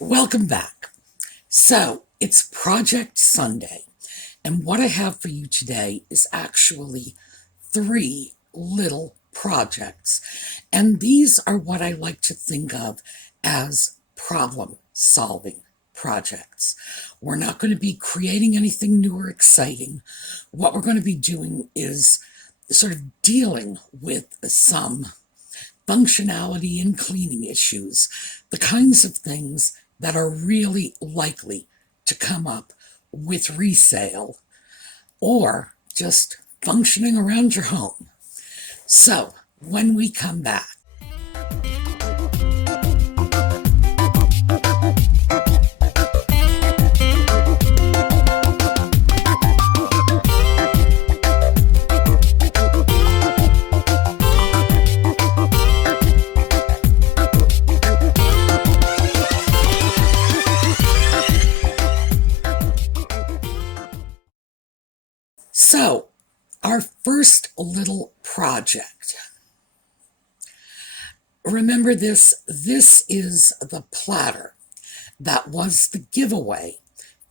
Welcome back. So, it's Project Sunday, and what I have for you today is actually three little projects. And these are what I like to think of as problem-solving projects. We're not going to be creating anything new or exciting. What we're going to be doing is sort of dealing with some functionality and cleaning issues, the kinds of things that are really likely to come up with resale or just functioning around your home. So, when we come back, so our first little project. Remember this is the platter that was the giveaway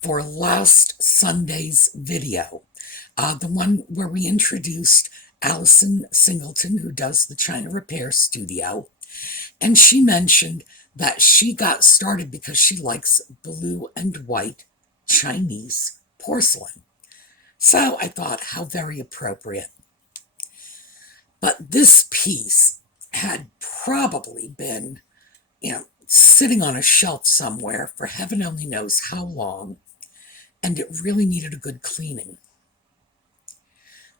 for last Sunday's video, the one where we introduced Allison Singleton, who does the China Repair Studio, and she mentioned that she got started because she likes blue and white Chinese porcelain. So I thought, how very appropriate. But this piece had probably been, sitting on a shelf somewhere for heaven only knows how long, and it really needed a good cleaning.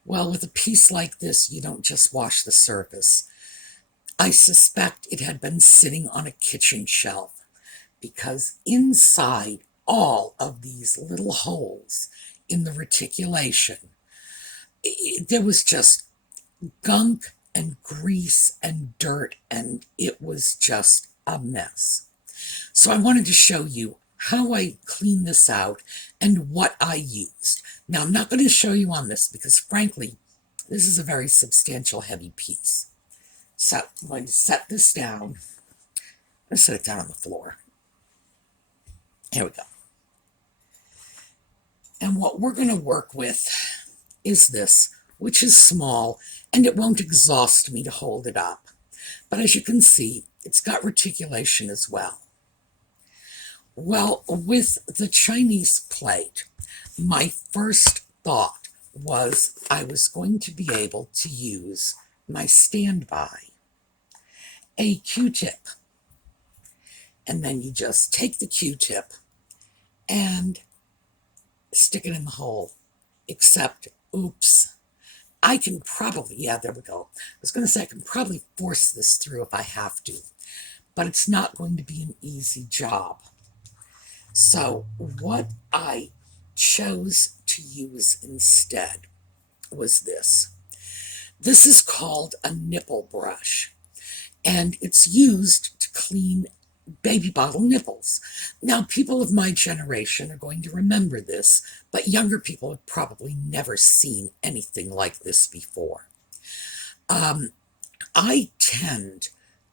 Well, with a piece like this, you don't just wash the surface. I suspect it had been sitting on a kitchen shelf because inside all of these little holes in the reticulation, there was just gunk and grease and dirt, and it was just a mess. So I wanted to show you how I cleaned this out and what I used. Now, I'm not going to show you on this because, frankly, this is a very substantial, heavy piece. So I'm going to set this down. I'm going to set it down on the floor. Here we go. And what we're going to work with is this, which is small, and it won't exhaust me to hold it up. But as you can see, it's got reticulation as well. Well, with the Chinese plate, my first thought was I was going to be able to use my standby, a Q-tip. And then you just take the Q-tip and stick it in the hole. Except, oops, I can probably, there we go. I was going to say I can probably force this through if I have to, but it's not going to be an easy job. So what I chose to use instead was this. This is called a nipple brush, and it's used to clean baby bottle nipples. Now, people of my generation are going to remember this, but younger people have probably never seen anything like this before. I tend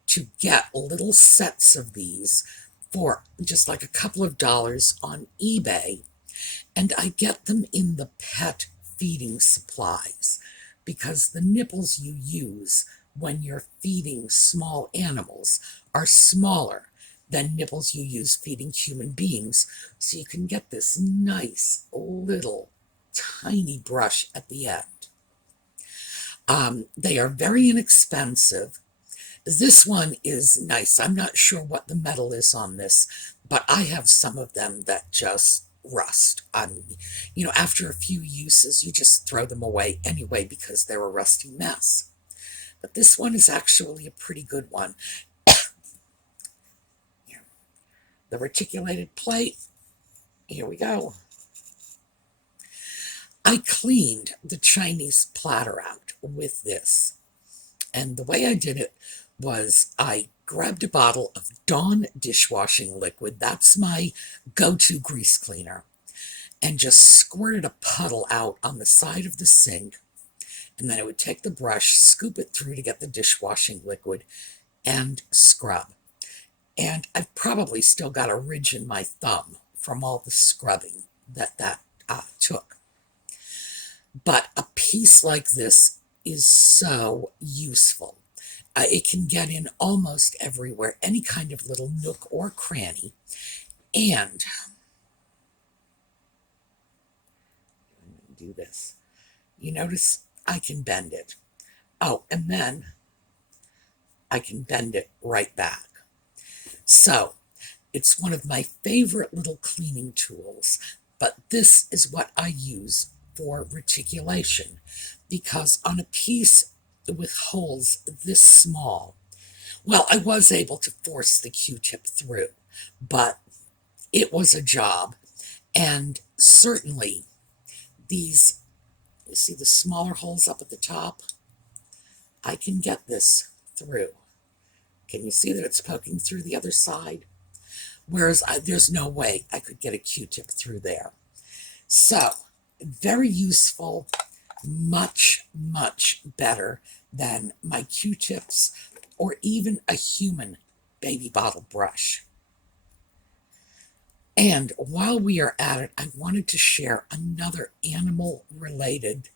to get little sets of these for just like a couple of dollars on eBay, and I get them in the pet feeding supplies because the nipples you use when you're feeding small animals are smaller than nipples you use feeding human beings, so you can get this nice little tiny brush at the end. They are very inexpensive. This one is nice. I'm not sure what the metal is on this, but I have some of them that just rust. After a few uses, you just throw them away anyway because they're a rusty mess. But this one is actually a pretty good one. The reticulated plate, here we go. I cleaned the Chinese platter out with this. And the way I did it was I grabbed a bottle of Dawn dishwashing liquid, that's my go-to grease cleaner, and just squirted a puddle out on the side of the sink. And then I would take the brush, scoop it through to get the dishwashing liquid, and scrub. And I've probably still got a ridge in my thumb from all the scrubbing that took. But a piece like this is so useful. It can get in almost everywhere, any kind of little nook or cranny. And I'm going to do this. You notice I can bend it. Oh, and then I can bend it right back. So it's one of my favorite little cleaning tools, but this is what I use for reticulation, because on a piece with holes this small, well, I was able to force the Q-tip through, but it was a job. And certainly these, you see the smaller holes up at the top? I can get this through. Can you see that it's poking through the other side? Whereas there's no way I could get a Q-tip through there. So, very useful, much, much better than my Q-tips or even a human baby bottle brush. And while we are at it, I wanted to share another animal-related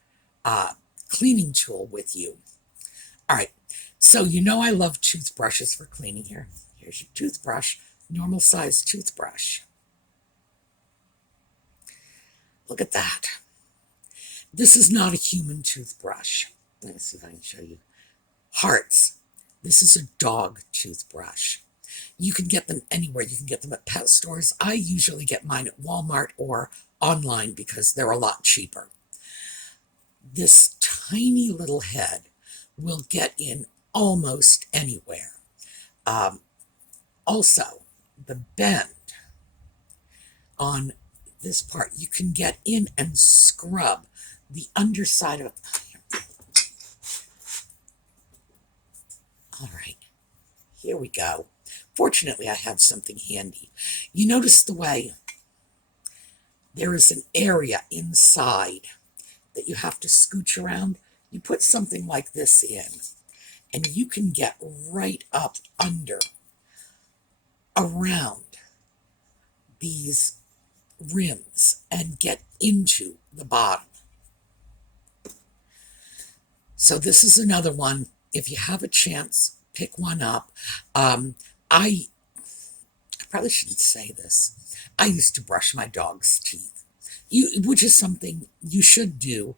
cleaning tool with you. All right, so you know I love toothbrushes for cleaning here. Here's your toothbrush, normal size toothbrush. Look at that. This is not a human toothbrush. Let me see if I can show you. Hearts. This is a dog toothbrush. You can get them anywhere. You can get them at pet stores. I usually get mine at Walmart or online because they're a lot cheaper. This tiny little head will get in almost anywhere. Also, the bend on this part, you can get in and scrub the underside of. All right, here we go. Fortunately, I have something handy. You notice the way there is an area inside that you have to scooch around. You put something like this in, and you can get right up under, around these rims and get into the bottom. So this is another one. If you have a chance, pick one up. I probably shouldn't say this. I used to brush my dog's teeth, which is something you should do,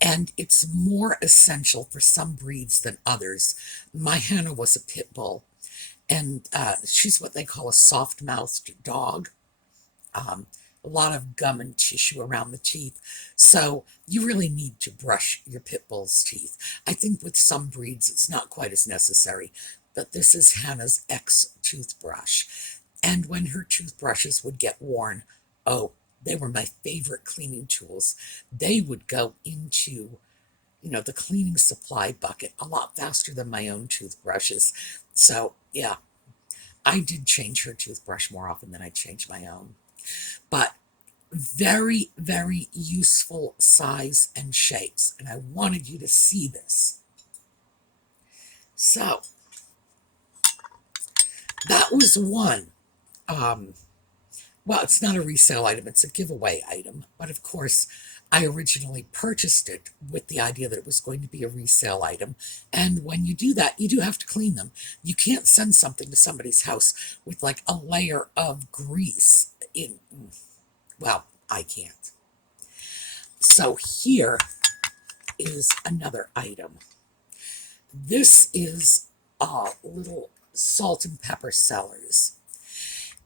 and it's more essential for some breeds than others. My Hannah was a pit bull, and she's what they call a soft-mouthed dog. A lot of gum and tissue around the teeth. So you really need to brush your pit bull's teeth. I think with some breeds it's not quite as necessary, but this is Hannah's ex-toothbrush. And when her toothbrushes would get worn, oh, they were my favorite cleaning tools. They would go into, the cleaning supply bucket a lot faster than my own toothbrushes. So, yeah, I did change her toothbrush more often than I changed my own. But very, very useful size and shapes. And I wanted you to see this. So, that was one. Well, it's not a resale item, it's a giveaway item. But of course, I originally purchased it with the idea that it was going to be a resale item. And when you do that, you do have to clean them. You can't send something to somebody's house with like a layer of grease in. Well, I can't. So here is another item. This is little salt and pepper sellers.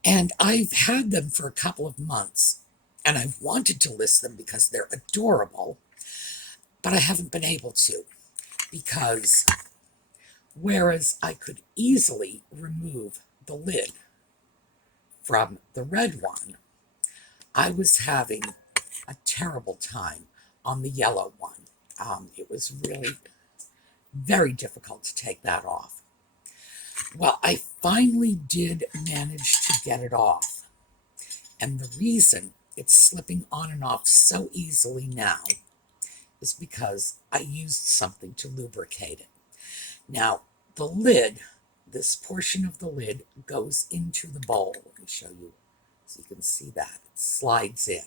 And I've had them for a couple of months, and I've wanted to list them because they're adorable, but I haven't been able to, because whereas I could easily remove the lid from the red one, I was having a terrible time on the yellow one. It was really very difficult to take that off. Well, I finally did manage to get it off. And the reason it's slipping on and off so easily now is because I used something to lubricate it. Now, the lid this portion of the lid goes into the bowl. Let me show you so you can see that. It slides in.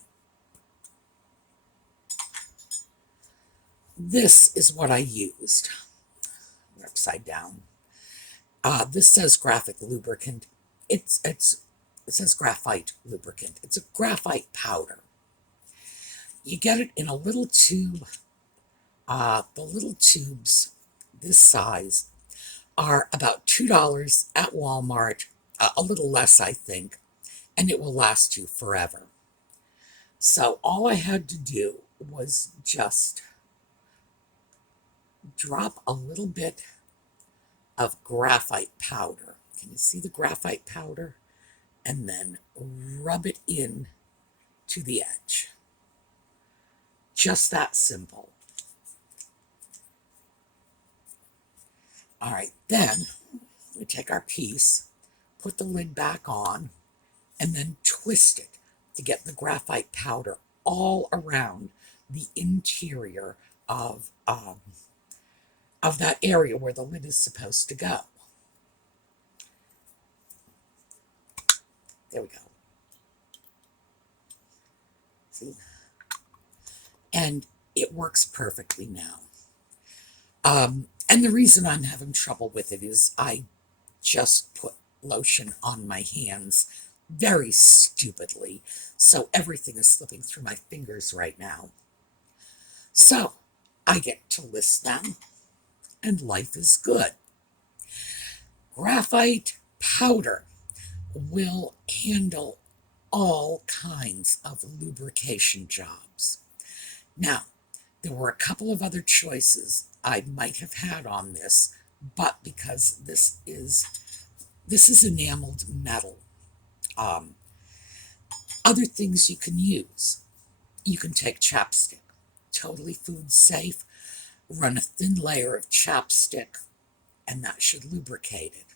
This is what I used. We're upside down. This says graphic lubricant. It says graphite lubricant. It's a graphite powder. You get it in a little tube. The little tubes, this size, are about $2 at Walmart, a little less, I think, and it will last you forever. So all I had to do was just drop a little bit of graphite powder. Can you see the graphite powder? And then rub it in to the edge. Just that simple. All right, then we take our piece, put the lid back on, and then twist it to get the graphite powder all around the interior of that area where the lid is supposed to go. There we go. See? And it works perfectly now. And the reason I'm having trouble with it is I just put lotion on my hands very stupidly, so everything is slipping through my fingers right now. So I get to list them, and life is good. Graphite powder will handle all kinds of lubrication jobs. Now, there were a couple of other choices I might have had on this, but because this is enameled metal, other things you can use. You can take chapstick, totally food safe, run a thin layer of chapstick, and that should lubricate it.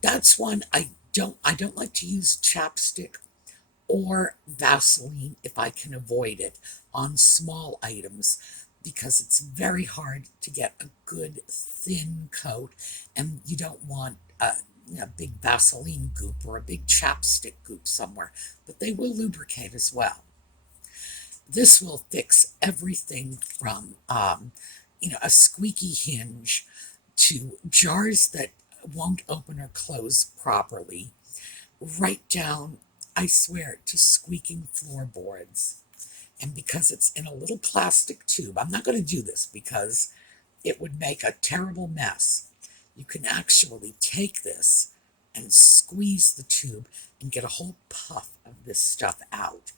That's one I don't like to use chapstick or Vaseline if I can avoid it on small items, because it's very hard to get a good thin coat, and you don't want a big Vaseline goop or a big chapstick goop somewhere, but they will lubricate as well. This will fix everything from a squeaky hinge to jars that won't open or close properly, right down, I swear, to squeaking floorboards. And because it's in a little plastic tube, I'm not going to do this because it would make a terrible mess. You can actually take this and squeeze the tube and get a whole puff of this stuff out.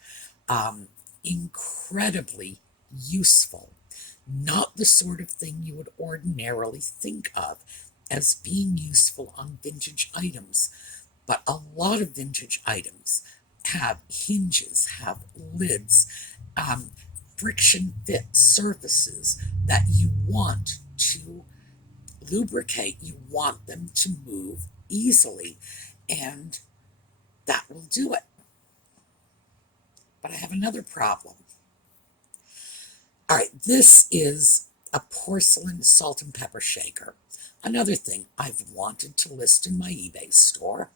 Incredibly useful. Not the sort of thing you would ordinarily think of as being useful on vintage items, but a lot of vintage items have hinges, have lids, friction fit surfaces that you want to lubricate. You want them to move easily, and that will do it. But I have another problem. All right, this is a porcelain salt and pepper shaker. Another thing I've wanted to list in my eBay store.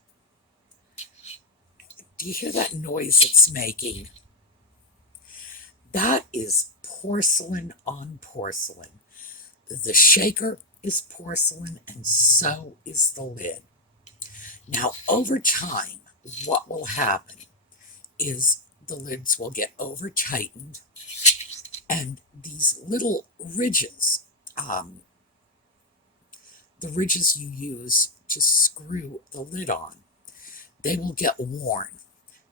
Do you hear that noise it's making? That is porcelain on porcelain. The shaker is porcelain, and so is the lid. Now, over time, what will happen is the lids will get over-tightened, and these little ridges, the ridges you use to screw the lid on, they will get worn.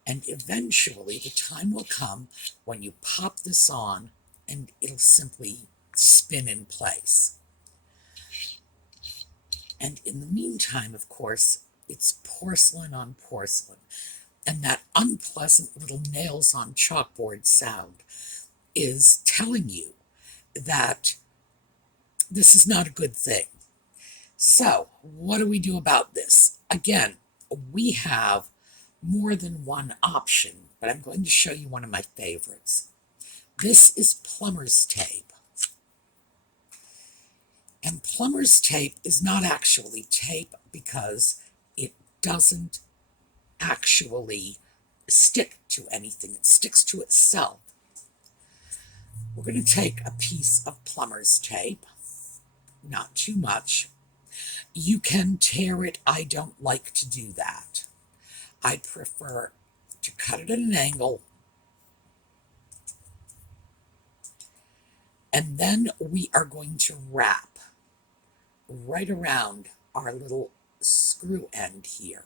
And eventually the time will come when you pop this on and it'll simply spin in place. And in the meantime, of course, it's porcelain on porcelain. And that unpleasant little nails on chalkboard sound is telling you that this is not a good thing. So, what do we do about this? Again, we have more than one option, but I'm going to show you one of my favorites. This is plumber's tape. And plumber's tape is not actually tape because it doesn't actually stick to anything. It sticks to itself. We're going to take a piece of plumber's tape, not too much. You can tear it. I don't like to do that. I prefer to cut it at an angle. And then we are going to wrap right around our little screw end here.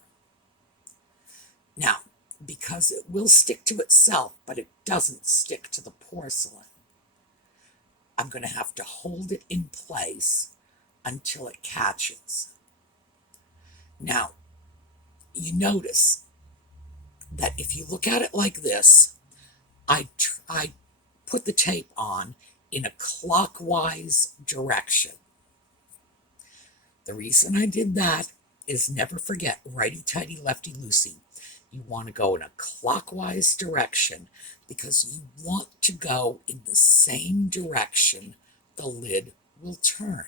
Now, because it will stick to itself, but it doesn't stick to the porcelain, I'm going to have to hold it in place until it catches. Now, you notice that if you look at it like this, I put the tape on in a clockwise direction. The reason I did that is never forget righty-tighty, lefty-loosey. You want to go in a clockwise direction because you want to go in the same direction the lid will turn.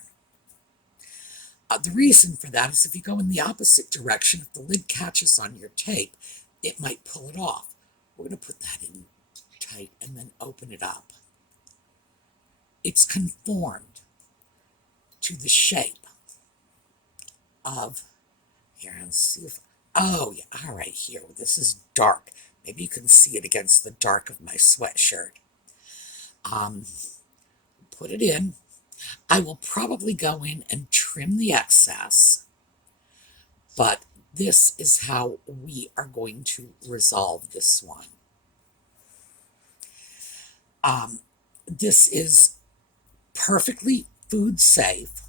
The reason for that is if you go in the opposite direction, if the lid catches on your tape, it might pull it off. We're going to put that in tight and then open it up. It's conformed to the shape of, here, let's see if, oh yeah, all right, here, this is dark. Maybe you can see it against the dark of my sweatshirt. Put it in. I will probably go in and trim the excess, but this is how we are going to resolve this one. This is perfectly food safe,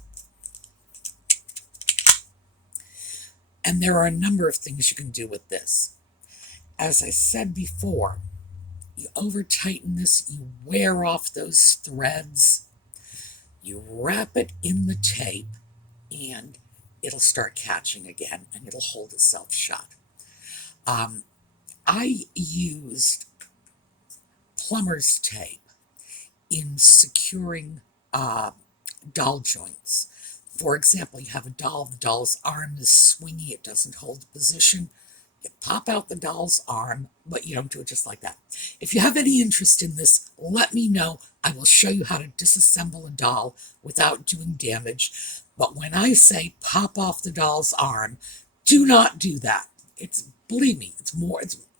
and there are a number of things you can do with this. As I said before, you over tighten this, you wear off those threads, you wrap it in the tape, and it'll start catching again, and it'll hold itself shut. I used plumber's tape in securing doll joints. For example, you have a doll, the doll's arm is swingy, it doesn't hold the position. You pop out the doll's arm, but you don't do it just like that. If you have any interest in this, let me know. I will show you how to disassemble a doll without doing damage. But when I say pop off the doll's arm, do not do that. Believe me,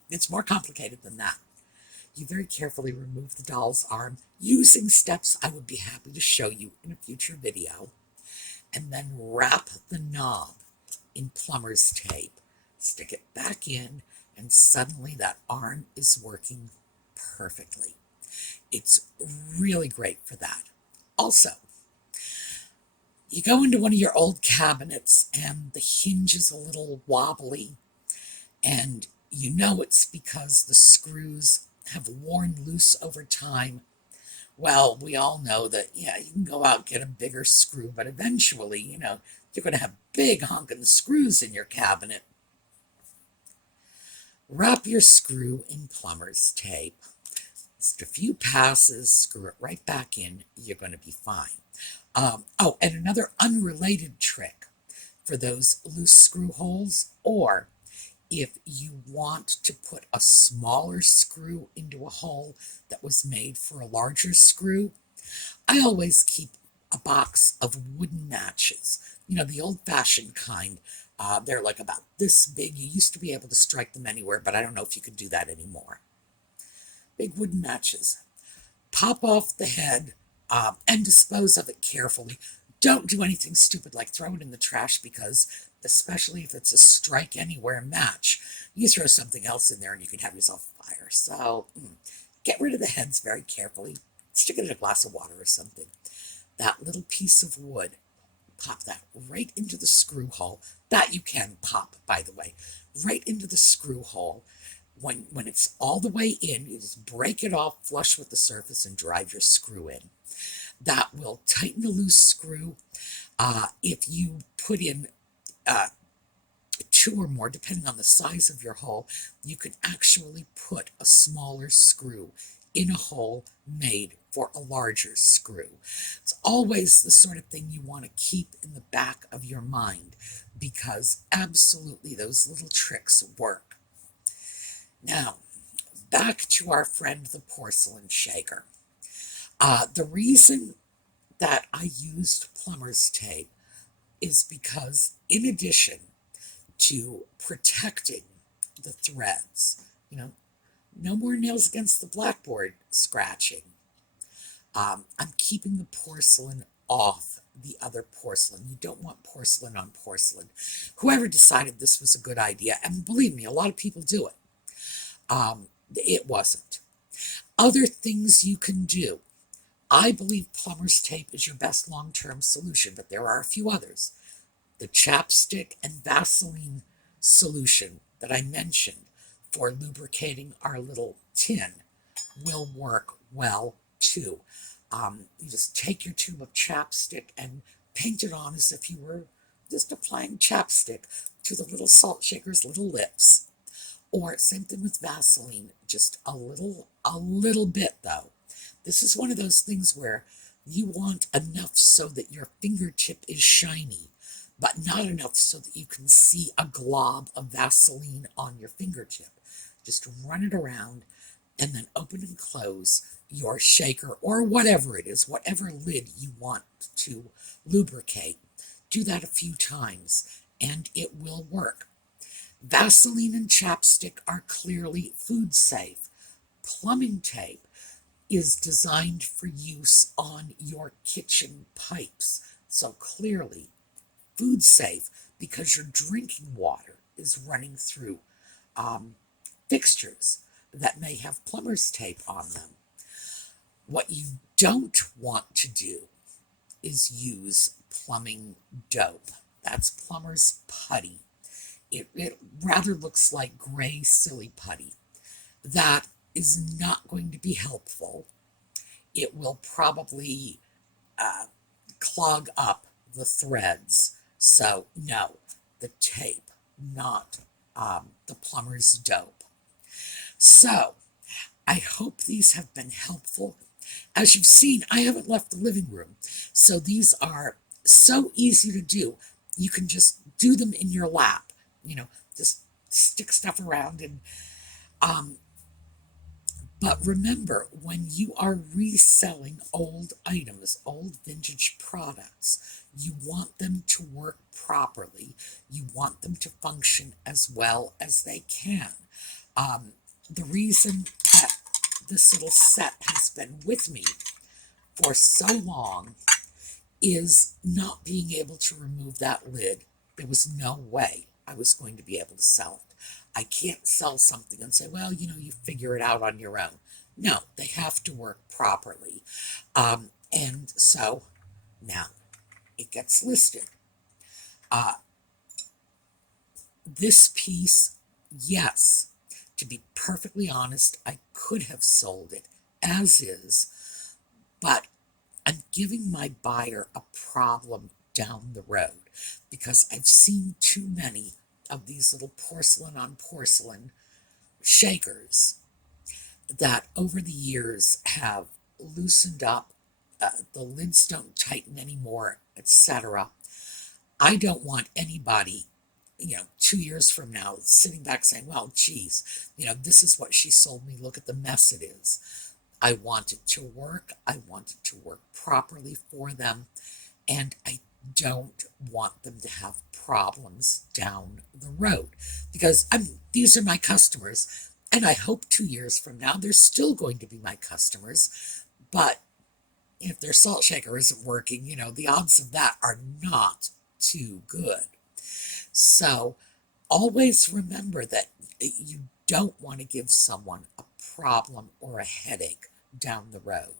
it's more complicated than that. You very carefully remove the doll's arm using steps I would be happy to show you in a future video, and then wrap the knob in plumber's tape. Stick it back in, and suddenly that arm is working perfectly. It's really great for that. Also, you go into one of your old cabinets and the hinge is a little wobbly, and you know it's because the screws have worn loose over time. Well, we all know that, yeah, you can go out and get a bigger screw, but eventually, you're going to have big honking screws in your cabinet. Wrap your screw in plumber's tape. Just a few passes, screw it right back in, you're going to be fine. Oh, and another unrelated trick for those loose screw holes, or if you want to put a smaller screw into a hole that was made for a larger screw, I always keep a box of wooden matches. The old-fashioned kind. They're like about this big. You used to be able to strike them anywhere, but I don't know if you could do that anymore. Big wooden matches. Pop off the head and dispose of it carefully. Don't do anything stupid like throw it in the trash, because especially if it's a strike anywhere match, you throw something else in there and you can have yourself a fire. So get rid of the heads very carefully. Stick it in a glass of water or something. That little piece of wood, pop that right into the screw hole. That you can pop, by the way, right into the screw hole. When it's all the way in, you just break it off flush with the surface and drive your screw in. That will tighten a loose screw. If you put in 2 or more, depending on the size of your hole, you can actually put a smaller screw in a hole made for a larger screw. It's always the sort of thing you want to keep in the back of your mind, because absolutely those little tricks work. Now, back to our friend the porcelain shaker. The reason that I used plumber's tape is because, in addition to protecting the threads, no more nails against the blackboard scratching, I'm keeping the porcelain off the other porcelain. You don't want porcelain on porcelain. Whoever decided this was a good idea, and believe me, a lot of people do it, it wasn't. Other things you can do. I believe plumber's tape is your best long-term solution, but there are a few others. The chapstick and Vaseline solution that I mentioned for lubricating our little tin will work well too. You just take your tube of chapstick and paint it on as if you were just applying chapstick to the little salt shaker's little lips. Or same thing with Vaseline, just a little bit though. This is one of those things where you want enough so that your fingertip is shiny, but not enough so that you can see a glob of Vaseline on your fingertip. Just run it around and then open and close your shaker or whatever it is, whatever lid you want to lubricate. Do that a few times and it will work. Vaseline and chapstick are clearly food safe. Plumbing tape is designed for use on your kitchen pipes. So clearly food safe, because your drinking water is running through fixtures that may have plumber's tape on them. What you don't want to do is use plumbing dope. That's plumber's putty. It rather looks like gray, silly putty. That is not going to be helpful. It will probably clog up the threads. So no, the tape, not the plumber's dope. So I hope these have been helpful. As you've seen, I haven't left the living room, so these are so easy to do. You can just do them in your lap, just stick stuff around. And but remember, when you are reselling old items, old vintage products, you want them to work properly. You want them to function as well as they can. The reason that this little set has been with me for so long is not being able to remove that lid. There was no way I was going to be able to sell it. I can't sell something and say, well, you figure it out on your own. No, they have to work properly. And so now it gets listed. This piece, yes, to be perfectly honest, I could have sold it as is, but I'm giving my buyer a problem down the road because I've seen too many of these little porcelain on porcelain shakers that over the years have loosened up, the lids don't tighten anymore, etc. I don't want anybody, 2 years from now sitting back saying, well, geez, this is what she sold me. Look at the mess it is. I want it to work. I want it to work properly for them. And I don't want them to have problems down the road because these are my customers. And I hope 2 years from now, they're still going to be my customers. But if their salt shaker isn't working, the odds of that are not too good. So always remember that you don't want to give someone a problem or a headache down the road.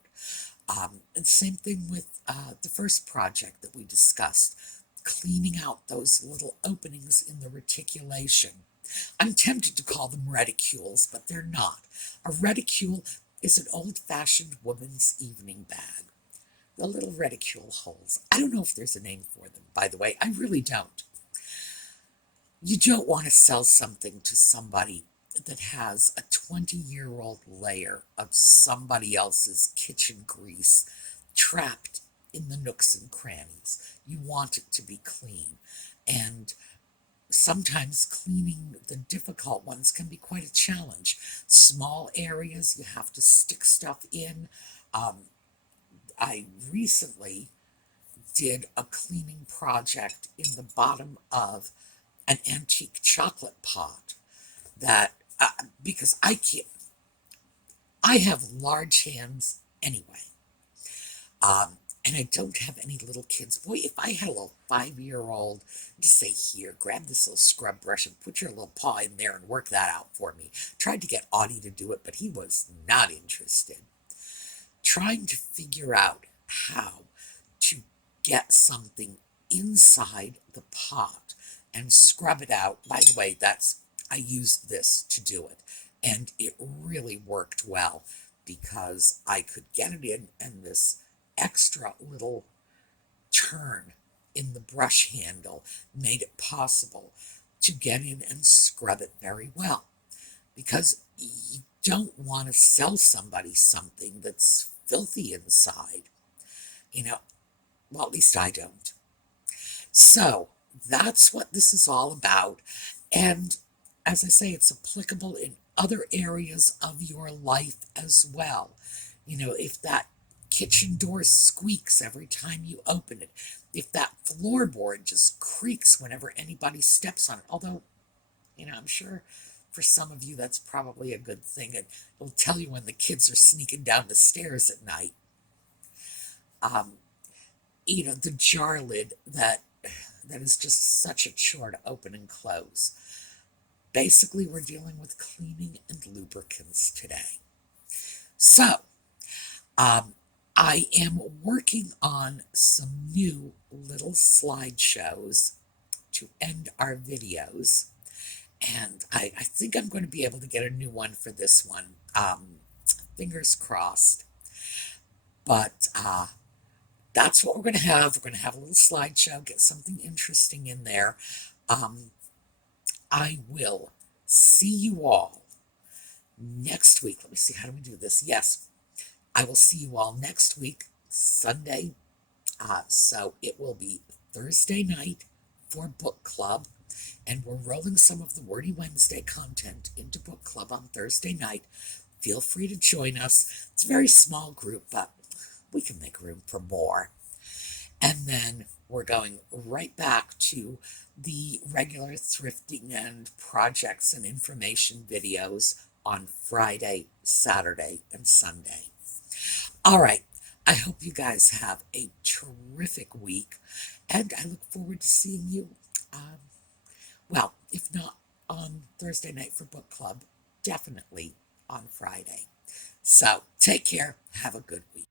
And same thing with the first project that we discussed, cleaning out those little openings in the reticulation. I'm tempted to call them reticules, but they're not. A reticule is an old-fashioned woman's evening bag. The little reticule holes. I don't know if there's a name for them, by the way. I really don't. You don't want to sell something to somebody that has a 20-year-old layer of somebody else's kitchen grease trapped in the nooks and crannies. You want it to be clean. And sometimes cleaning the difficult ones can be quite a challenge. Small areas, you have to stick stuff in. I recently did a cleaning project in the bottom of an antique chocolate pot that, because I have large hands anyway. And I don't have any little kids. Boy, if I had a little 5-year-old, just say, here, grab this little scrub brush and put your little paw in there and work that out for me. Tried to get Audie to do it, but he was not interested. Trying to figure out how to get something inside the pot and scrub it out. By the way, I used this to do it, and it really worked well because I could get it in, and this extra little turn in the brush handle made it possible to get in and scrub it very well, because you don't want to sell somebody something that's filthy inside. Well, at least I don't. So that's what this is all about. And as I say, it's applicable in other areas of your life as well. If that kitchen door squeaks every time you open it, if that floorboard just creaks whenever anybody steps on it, although, I'm sure for some of you that's probably a good thing. It'll tell you when the kids are sneaking down the stairs at night. The jar lid that is just such a chore to open and close. Basically, we're dealing with cleaning and lubricants today. So, I am working on some new little slideshows to end our videos, and I think I'm going to be able to get a new one for this one. Fingers crossed. But that's what we're going to have. We're going to have a little slideshow, get something interesting in there. I will see you all next week. Let me see, how do we do this? Yes, I will see you all next week, Sunday. So it will be Thursday night for book club, and we're rolling some of the Wordy Wednesday content into book club on Thursday night. Feel free to join us. It's a very small group, but we can make room for more. And then we're going right back to the regular thrifting and projects and information videos on Friday, Saturday, and Sunday. All right. I hope you guys have a terrific week, and I look forward to seeing you, well, if not on Thursday night for book club, definitely on Friday. So take care. Have a good week.